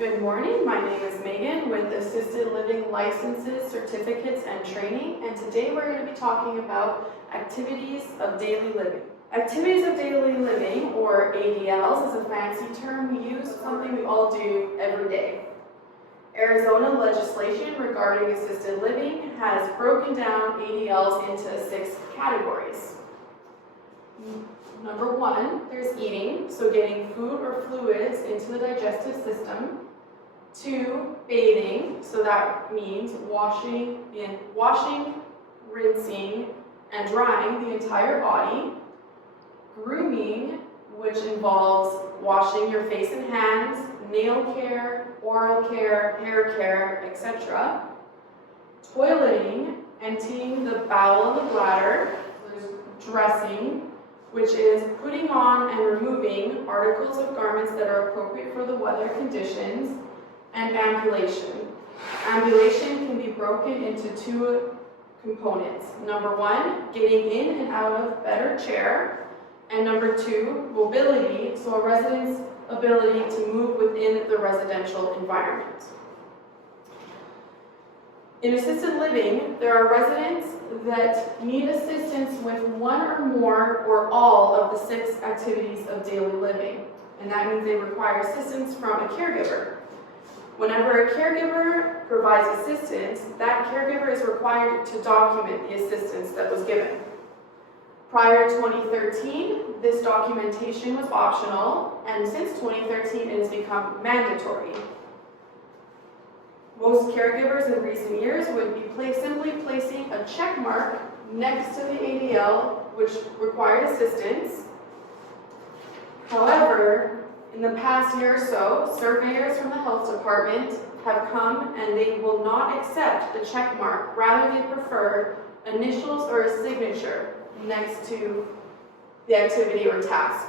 Good morning, my name is Megan with Assisted Living Licenses, Certificates, and Training, and today we're going to be talking about activities of daily living. Activities of daily living, or ADLs, is a fancy term we use, something we all do every day. Arizona legislation regarding assisted living has broken down ADLs into 6 categories. Number 1, there's eating, so getting food or fluids into the digestive system. 2, bathing, so that means washing, rinsing, and drying the entire body. Grooming, which involves washing your face and hands, nail care, oral care, hair care, etc. Toileting, emptying the bowel and the bladder. There's dressing, which is putting on and removing articles of garments that are appropriate for the weather conditions. And ambulation. Ambulation can be broken into 2 components. Number 1, getting in and out of bed or chair. And number 2, mobility, so a resident's ability to move within the residential environment. In assisted living, there are residents that need assistance with 1 or more or all of the 6 activities of daily living. And that means they require assistance from a caregiver. Whenever a caregiver provides assistance, that caregiver is required to document the assistance that was given. Prior to 2013, this documentation was optional, and since 2013, it has become mandatory. Most caregivers in recent years would be simply placing a check mark next to the ADL, which required assistance. However, in the past year or so, surveyors from the health department have come and they will not accept the check mark. Rather, they prefer initials or a signature next to the activity or task.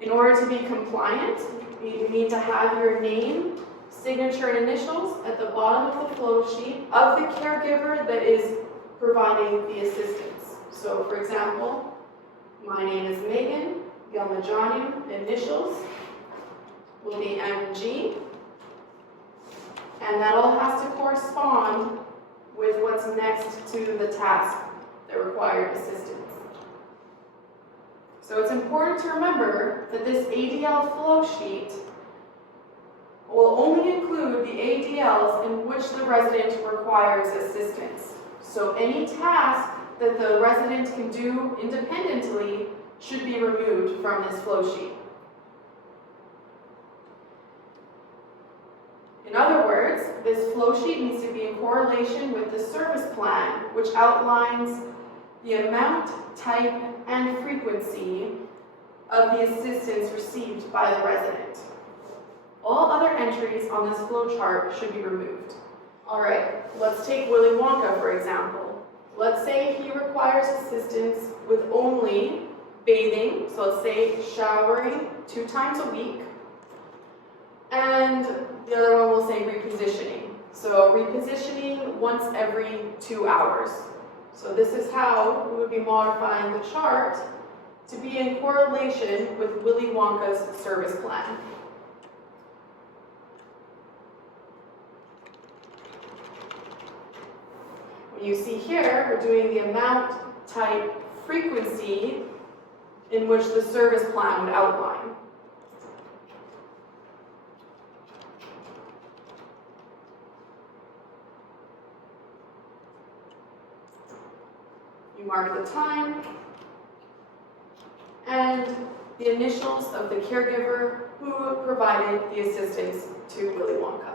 In order to be compliant, you need to have your name, signature, and initials at the bottom of the flow sheet of the caregiver that is providing the assistance. So, for example, my name is Megan. Yamajani initials will be MG, and that all has to correspond with what's next to the task that required assistance. So it's important to remember that this ADL flow sheet will only include the ADLs in which the resident requires assistance. So any task that the resident can do independently should be removed from this flow sheet. In other words, this flow sheet needs to be in correlation with the service plan, which outlines the amount, type, and frequency of the assistance received by the resident. All other entries on this flow chart should be removed. All right, let's take Willy Wonka, for example. Let's say he requires assistance with only bathing, so let's say showering 2 times a week, and the other one will say repositioning. So repositioning once every 2 hours. So this is how we would be modifying the chart to be in correlation with Willy Wonka's service plan. When you see here, we're doing the amount, type, frequency in which the service plan would outline. You mark the time and the initials of the caregiver who provided the assistance to Willy Wonka.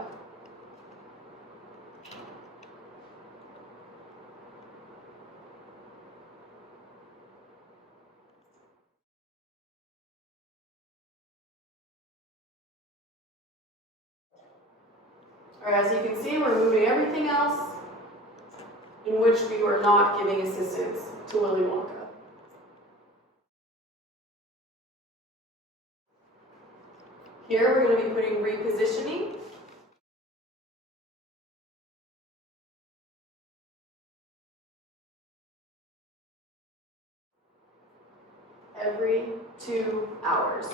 All right, as you can see, we're removing everything else in which we were not giving assistance to Willy Wonka. Here we're going to be putting repositioning. Every 2 hours.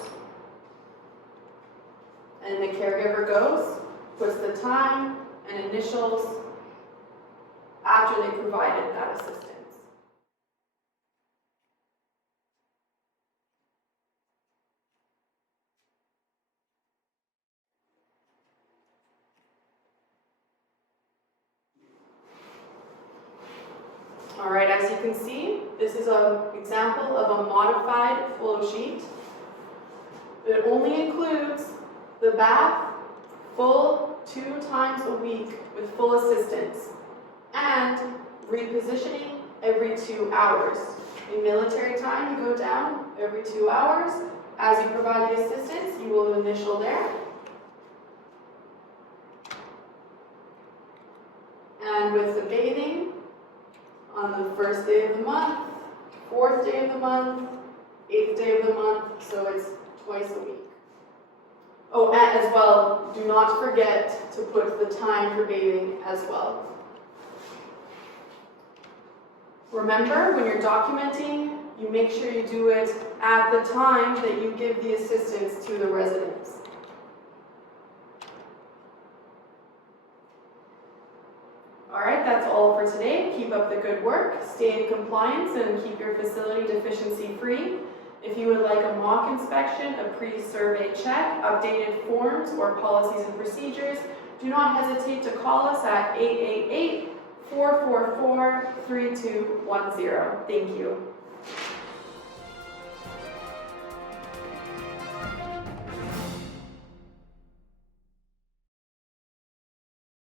And the caregiver goes, puts the time and initials after they provided that assistance. All right, as you can see, this is an example of a modified flow sheet. It only includes the bath full 2 times a week with full assistance and repositioning every 2 hours. In military time, you go down every 2 hours. As you provide the assistance, you will initial there. And with the bathing, on the 1st day of the month, 4th day of the month, 8th day of the month, so it's twice a week. Oh, and as well, do not forget to put the time for bathing as well. Remember, when you're documenting, you make sure you do it at the time that you give the assistance to the residents. Alright, that's all for today. Keep up the good work, stay in compliance, and keep your facility deficiency free. If you would like a mock inspection, a pre-survey check, updated forms, or policies and procedures, do not hesitate to call us at 888-444-3210. Thank you.